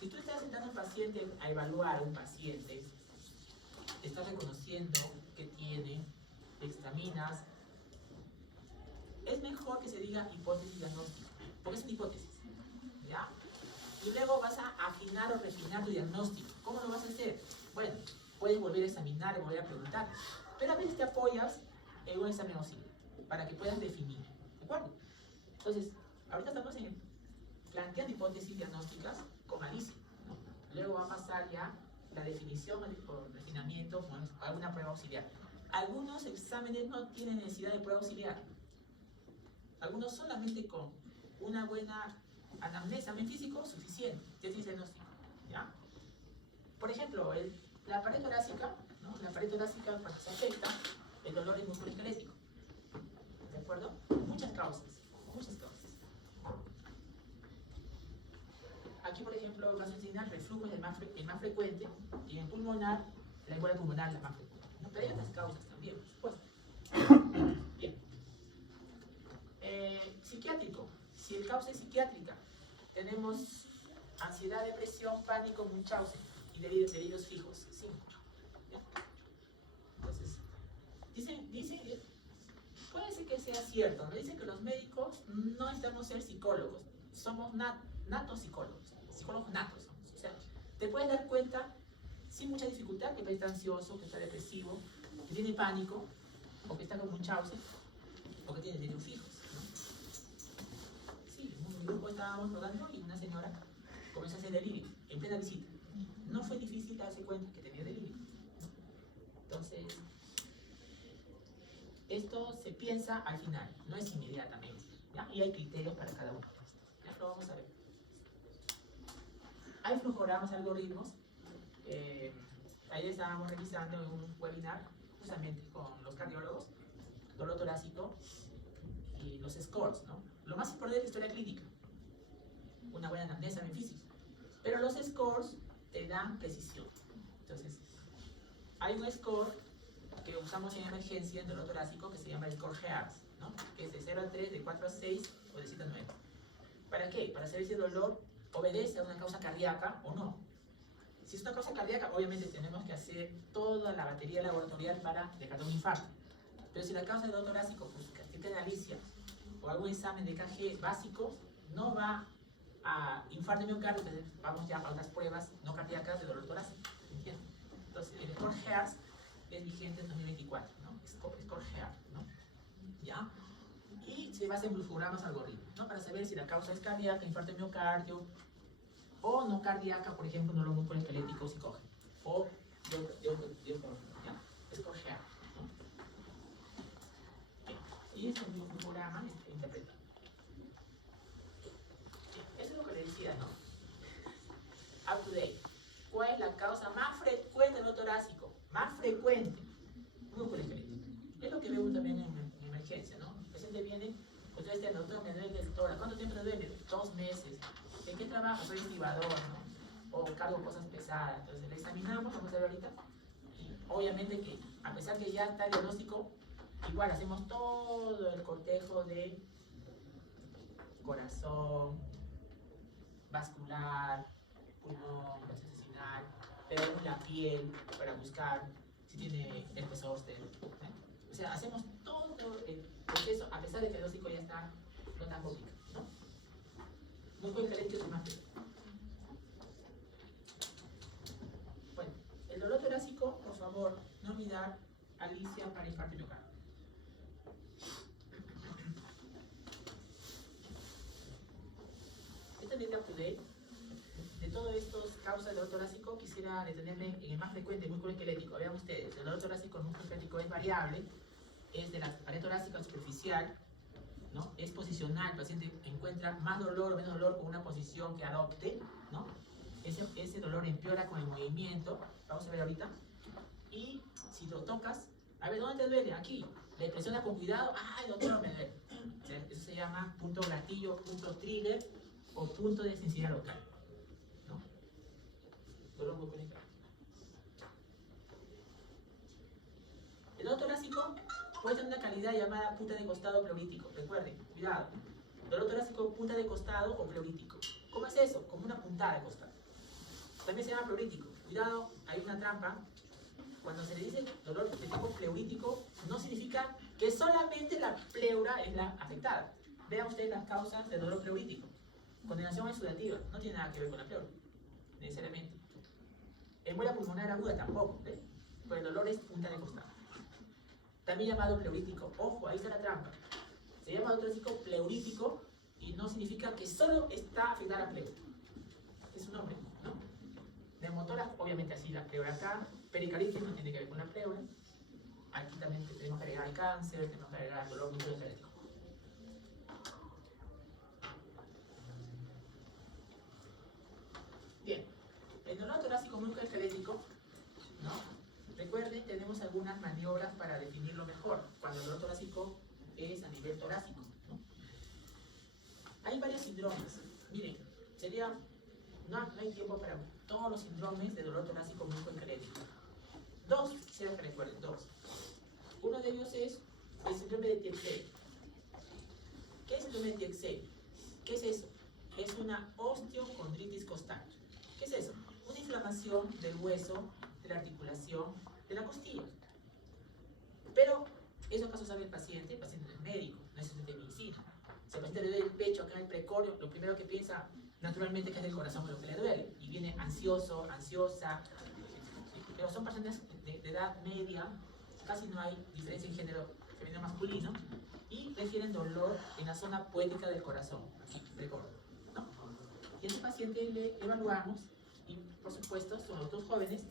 Si tú estás sentando a un paciente a evaluar a un paciente, estás reconociendo que tiene, examinas, es mejor que se diga hipótesis diagnóstica, porque es una hipótesis, ¿ya? Y luego vas a afinar o refinar tu diagnóstico. ¿Cómo lo vas a hacer? Bueno, puedes volver a examinar, volver a preguntar, pero a veces te apoyas en un examen auxiliar para que puedas definir, ¿de acuerdo? Entonces, ahorita estamos planteando hipótesis diagnósticas con malicia, ¿no? Luego va a pasar ya la definición o refinamiento con alguna prueba auxiliar. Algunos exámenes no tienen necesidad de prueba auxiliar. Algunos solamente con una buena anamnesis, examen físico, suficiente, ya tienes diagnóstico, ¿ya? Por ejemplo, la pared torácica, ¿no? La pared torácica cuando se afecta, el dolor es musculoesquelético, ¿de acuerdo? Muchas causas, muchas causas. Aquí, por ejemplo, gastrointestinal, reflujo es el más frecuente, y en pulmonar, la embolia pulmonar es la más frecuente, ¿no? Pero hay otras causas también, por supuesto. Bien. Psiquiátrico. Si el causa es psiquiátrica, tenemos ansiedad, depresión, pánico, Munchausen y delirios fijos. 5. Entonces, dice, puede ser que sea cierto, ¿no? Dicen que los médicos no necesitamos ser psicólogos, somos natos psicólogos natos somos. O sea, te puedes dar cuenta sin mucha dificultad que está ansioso, que está depresivo, que tiene pánico, o que está con Munchausen, o que tiene delirios fijos, ¿no? Sí, en un grupo estábamos rodando y una señora comenzó a hacer delirio en plena visita. No fue difícil darse cuenta que tenía delirio, ¿no? Entonces, esto se piensa al final, no es inmediatamente, ¿ya? Y hay criterios para cada uno de estos. Ya lo vamos a ver. Hay flujogramas, algoritmos. Ayer estábamos revisando en un webinar justamente con los cardiólogos, dolor torácico y los scores, ¿no? Lo más importante es la historia clínica, una buena anamnesis, examen físico, pero los scores te dan precisión. Entonces, hay un score que usamos en emergencia en dolor torácico que se llama el score HEARS, ¿no? Que es de 0 a 3, de 4 a 6 o de 7 a 9. ¿Para qué? Para saber si el dolor obedece a una causa cardíaca o no. Si es una causa cardíaca, obviamente tenemos que hacer toda la batería laboratorial para descartar un infarto. Pero si la causa del dolor torácico, pues que de analicia o algún examen de EKG básico, no va a infarto de miocardio, entonces vamos ya a otras pruebas no cardíacas de dolor torácico. ¿Entiendes? Entonces, el score HEARS es vigente en 2024, ¿no? Score HEARS, ¿no? ¿Ya? Y se basa en blufogramas algoritmos, ¿no? Para saber si la causa es cardíaca, infarto de miocardio, o no cardíaca, por ejemplo, dolor musculoesquelético psicógeno, o ¿ya? Score HEARS, ¿no? Y es un bluforama interpretado. Eso es lo que le decía, ¿no? Up to date. ¿Cuál es la causa más frecuente de dolor torácico? Más frecuente. Musculoesquelético. Es lo que vemos también en emergencia, ¿no? El paciente viene, ustedes dicen, doctor, me duele el tórax. ¿Cuánto tiempo te duele? 2 meses. ¿En qué trabaja? Soy estibador, ¿no? O cargo cosas pesadas. Entonces le examinamos, vamos a ver ahorita. Y obviamente que, a pesar que ya está el diagnóstico, igual hacemos todo el cortejo de corazón, vascular, pulmón, intestinal, pegamos la piel para buscar si tiene herpes zóster. O sea, hacemos todo el proceso, a pesar de que el diagnóstico ya está no tan complicado, ¿no? Musculoesquelético es más peor. Bueno, el dolor torácico, por favor, no olvidar Alicia para infarto miocardio. Esta es la up to date. De todas estas causas de dolor torácico, quisiera detenerme en el más frecuente, el músculo esquelético. Vean ustedes, el dolor torácico, el músculo esquelético es variable, es de la pared torácica superficial, ¿no? Es posicional, el paciente encuentra más dolor o menos dolor con una posición que adopte, ¿no? Ese dolor empeora con el movimiento, vamos a ver ahorita. Y si lo tocas, a ver, ¿dónde te duele? Aquí. Le presionas con cuidado, ¡ay, doctor, me duele! O sea, eso se llama punto gatillo, punto trigger o punto de sensibilidad local. Dolor musculoesquelético. El dolor torácico puede tener una calidad llamada punta de costado pleurítico. Recuerden, cuidado. Dolor torácico, punta de costado o pleurítico. ¿Cómo es eso? Como una puntada de costado. También se llama pleurítico. Cuidado, hay una trampa. Cuando se le dice dolor de tipo pleurítico, no significa que solamente la pleura es la afectada. Vean ustedes las causas del dolor pleurítico. Condenación exudativa, no tiene nada que ver con la pleura, necesariamente. Embolia pulmonar aguda tampoco, ¿ves? Pues el dolor es punta de costado. También llamado pleurítico. Ojo, ahí está la trampa. Se llama dolor torácico pleurítico y no significa que solo está afectada la pleura. Es un nombre, ¿no? Neumotórax, obviamente así la pleura acá. Pericardítis no tiene que ver con la pleura. Aquí también tenemos que agregar el cáncer, tenemos que agregar el dolor musculoesquelético. Bien, el dolor torácico musculoesquelético, ¿no? Recuerden, tenemos algunas maniobras para definirlo mejor, cuando el dolor torácico es a nivel torácico, ¿no? Hay varios síndromes. Miren, no hay tiempo para todos los síndromes de dolor torácico musculoesquelético. 2, quisiera que recuerden, 2. Uno de ellos es el síndrome de Tietze. ¿Qué es el síndrome de Tietze? ¿Qué es eso? Es una osteocondritis costal. ¿Qué es eso? Una inflamación del hueso, de la articulación, de la costilla. Pero, ¿eso acaso sabe el paciente? El paciente no es médico, no es estudiante de medicina. Si el paciente le duele el pecho, acá en el precordio, lo primero que piensa naturalmente que es del corazón lo que le duele. Y viene ansioso, ansiosa. Pero son personas de edad media, casi no hay diferencia en género femenino-masculino, y refieren dolor en la zona poética del corazón, aquí, precordio, ¿no? Y a ese paciente le evaluamos, y por supuesto son adultos jóvenes,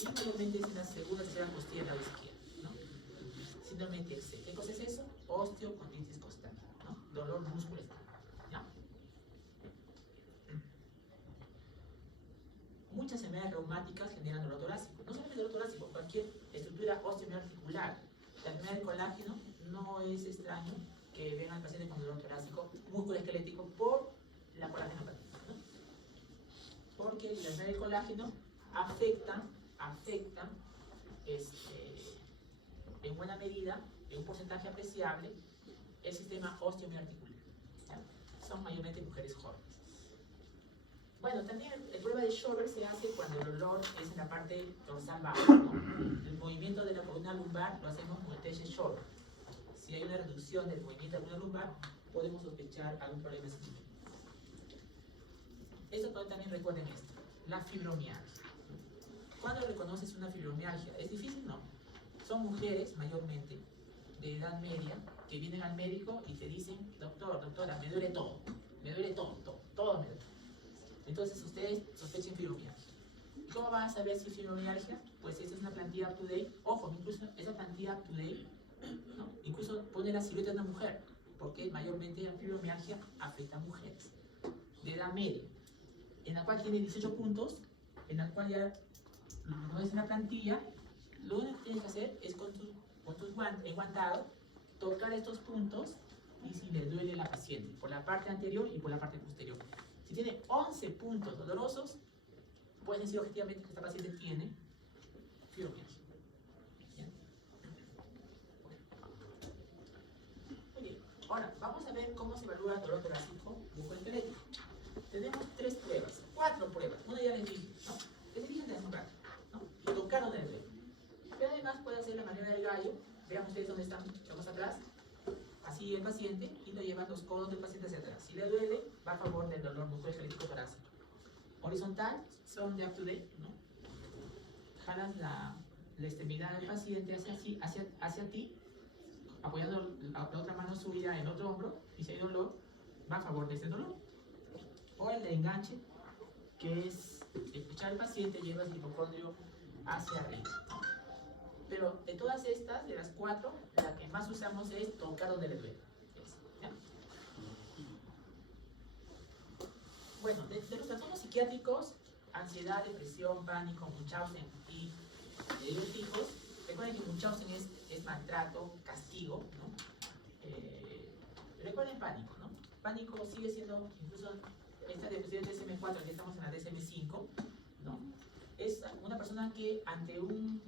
y mayormente es en la segunda o tercera costilla del lado izquierdo, ¿no? Síndrome de Tietze. ¿Qué cosa es eso? Osteocondritis costal, ¿no? Dolor muscular, ¿ya? Muchas enfermedades reumáticas generan dolor torácico. No solamente dolor torácico, cualquier estructura osteoarticular. La enfermedad del colágeno no es extraño que venga el paciente con dolor torácico musculoesquelético por la colágenopatía, ¿no? Porque la enfermedad del colágeno afecta en buena medida, en un porcentaje apreciable, el sistema osteomiarticular. Son mayormente mujeres jóvenes. Bueno, también el prueba de Schober se hace cuando el dolor es en la parte dorsal baja, ¿no? El movimiento de la columna lumbar lo hacemos con el test de Schober. Si hay una reducción del movimiento de la columna lumbar, podemos sospechar algún problema sistémico. Esto también recuerden esto, la fibromialgia. ¿Cuándo reconoces una fibromialgia? ¿Es difícil? No. Son mujeres, mayormente, de edad media, que vienen al médico y te dicen, doctor, doctora, me duele todo me duele todo me duele. Entonces ustedes sospechen fibromialgia. ¿Y cómo van a saber si es fibromialgia? Pues esta es una plantilla up to date. Ojo, incluso esa plantilla up to date, ¿no? Incluso pone la silueta de una mujer, porque mayormente la fibromialgia afecta a mujeres de edad media, en la cual tiene 18 puntos, en la cual ya no es una plantilla. Lo único que tienes que hacer es con tus enguantados tocar estos puntos y si le duele a la paciente, por la parte anterior y por la parte posterior. Si tiene 11 puntos dolorosos, puedes decir objetivamente que esta paciente tiene fibromialgia. Muy bien, ahora vamos a ver cómo se evalúa el dolor torácico bucoesquelético. Tenemos 3 pruebas, 4 pruebas, una ya les dije, ¿no? Que se fijan de hace un rato, ¿no? Y tocaron el dedo. Pero además puede hacer la manera del gallo. Vean ustedes dónde están, vamos atrás, así el paciente, y lo llevan los codos del paciente hacia atrás. Si le duele, va a favor del dolor musculoesquelético torácico. Horizontal, son de up to date, ¿no? Jalas la extremidad del paciente hacia ti, apoyando la otra mano suya en otro hombro, y si hay dolor, va a favor de ese dolor. O el de enganche, que es echar al paciente, llevas el hipocondrio hacia arriba. Pero de todas estas, de las 4, la que más usamos es tocar donde le duele. ¿Ya? Bueno, de los trastornos psiquiátricos, ansiedad, depresión, pánico, Munchausen y los hijos, recuerden que Munchausen es maltrato, castigo, ¿no? Recuerden pánico, ¿no? Pánico sigue siendo, incluso esta depresión DSM-4, aquí estamos en la DSM-5, ¿no? Es una persona que ante un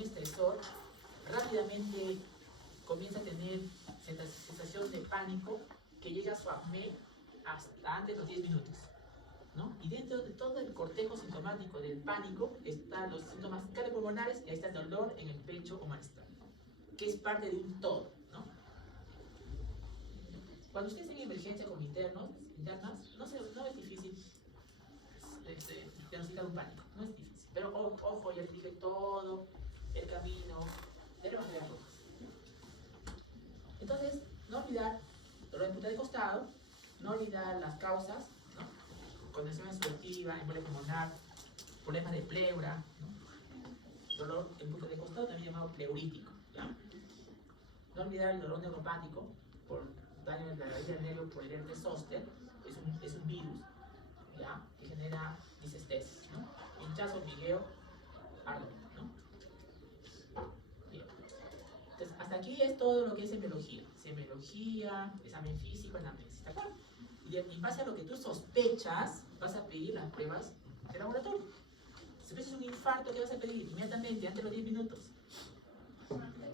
estresor, rápidamente comienza a tener sensación de pánico que llega a su apnea hasta antes de los 10 minutos, ¿no? Y dentro de todo el cortejo sintomático del pánico están los síntomas cardiopulmonares y ahí está el dolor en el pecho o malestar, que es parte de un todo, ¿no? Cuando ustedes estén en emergencia con internas, no es difícil diagnosticar un pánico, no es difícil. Pero ojo, ya les dije todo el camino de las barreras rojas. Entonces, no olvidar dolor en punta de costado, no olvidar las causas, ¿no? Condición subjetiva, embolia pulmonar, problemas de pleura, ¿no? Dolor en punta de costado, también llamado pleurítico, ¿ya? No olvidar el dolor neuropático por daño en la raíz del nervio por el herpes zóster, es un virus, ¿ya? Que genera disestesis, ¿no? Hinchazo, hormigueo, ardor, ¿no? Bien. Entonces, hasta aquí es todo lo que es semiología, examen físico, anamnesis, ¿de acuerdo? Y en base a lo que tú sospechas, vas a pedir las pruebas de laboratorio. Si sospechas un infarto, ¿qué vas a pedir? Inmediatamente, antes de los 10 minutos.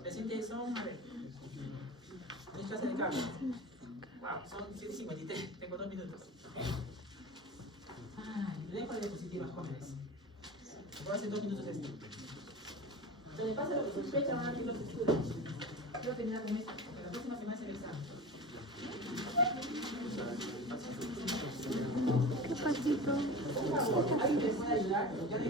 Pacientes son, a ver, ¿qué clase de carga? Wow, son 7:53, tengo 2 minutos. Dejo de diapositivas, jóvenes. Voy a hacer 2 minutos esto. Entonces, pasa lo que sospechan, van a abrir los estudios. Quiero terminar con esto, porque la próxima semana es el examen. ¿Qué pasito? Por favor, ¿alguien me puede ayudar?